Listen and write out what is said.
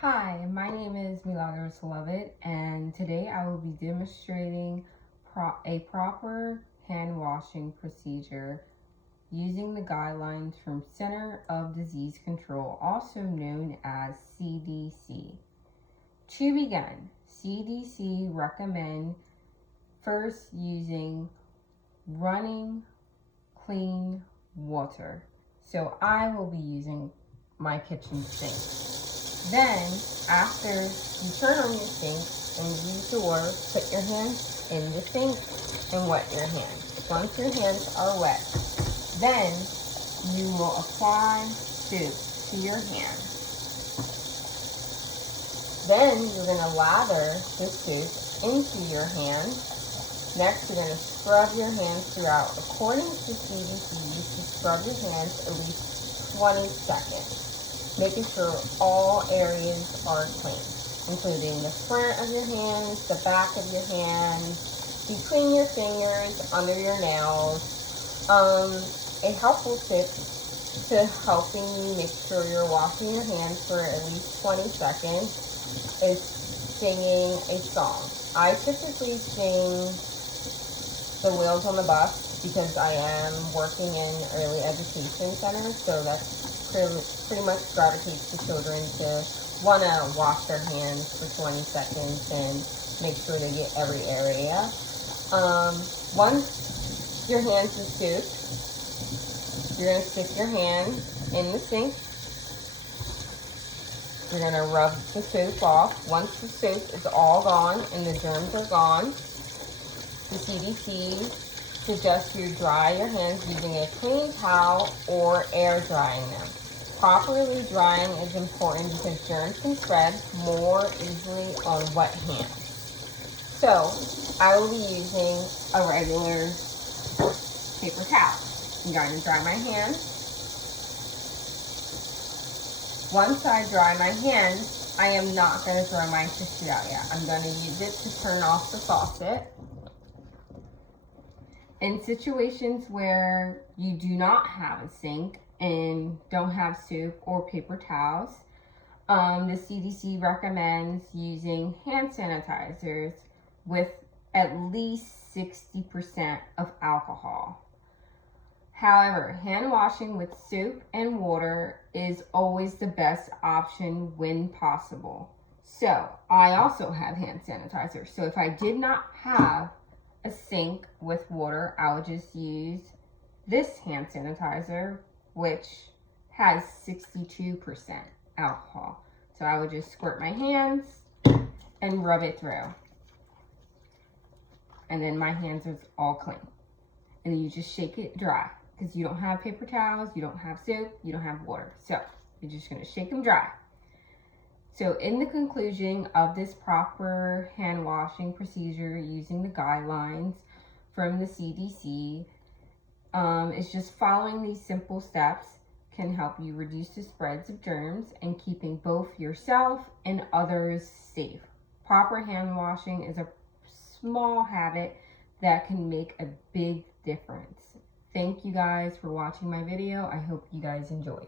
Hi, my name is Milagros Lovett, and today I will be demonstrating a proper hand washing procedure using the guidelines from Center of Disease Control, also known as CDC. To begin, CDC recommend first using running clean water. So I will be using my kitchen sink. Then, after you turn on your sink and use the water, put your hands in the sink and wet your hands. Once your hands are wet, then you will apply soup to your hand. Then you're going to lather the soup into your hand. Next, you're going to scrub your hands throughout. According to CDC, you should scrub your hands at least 20 seconds. Making sure all areas are clean, including the front of your hands, the back of your hands, between your fingers, under your nails. A helpful tip to helping you make sure you're washing your hands for at least 20 seconds is singing a song. I typically sing The Wheels on the Bus because I am working in early education center, so that's pretty much gravitates to children to want to wash their hands for 20 seconds and make sure they get every area. Once your hands are souped, you're going to stick your hand in the sink. You're going to rub the soap off. Once the soap is all gone and the germs are gone, the CDC suggests you dry your hands using a clean towel or air drying them. Properly drying is important because germs can spread more easily on wet hands. So, I will be using a regular paper towel. I'm going to dry my hands. Once I dry my hands, I am not going to throw my tissue out yet. I'm going to use it to turn off the faucet. In situations where you do not have a sink and don't have soap or paper towels, the CDC recommends using hand sanitizers with at least 60% of alcohol. However, hand washing with soap and water is always the best option when possible. So, I also have hand sanitizer. So if I did not have a sink with water, I would just use this hand sanitizer, which has 62% alcohol. So I would just squirt my hands and rub it through. And then my hands are all clean. And then you just shake it dry because you don't have paper towels, you don't have soap, you don't have water. So you're just going to shake them dry. So in the conclusion of this proper hand washing procedure using the guidelines from the CDC, it's just following these simple steps can help you reduce the spreads of germs and keeping both yourself and others safe. Proper hand washing is a small habit that can make a big difference. Thank you guys for watching my video. I hope you guys enjoyed.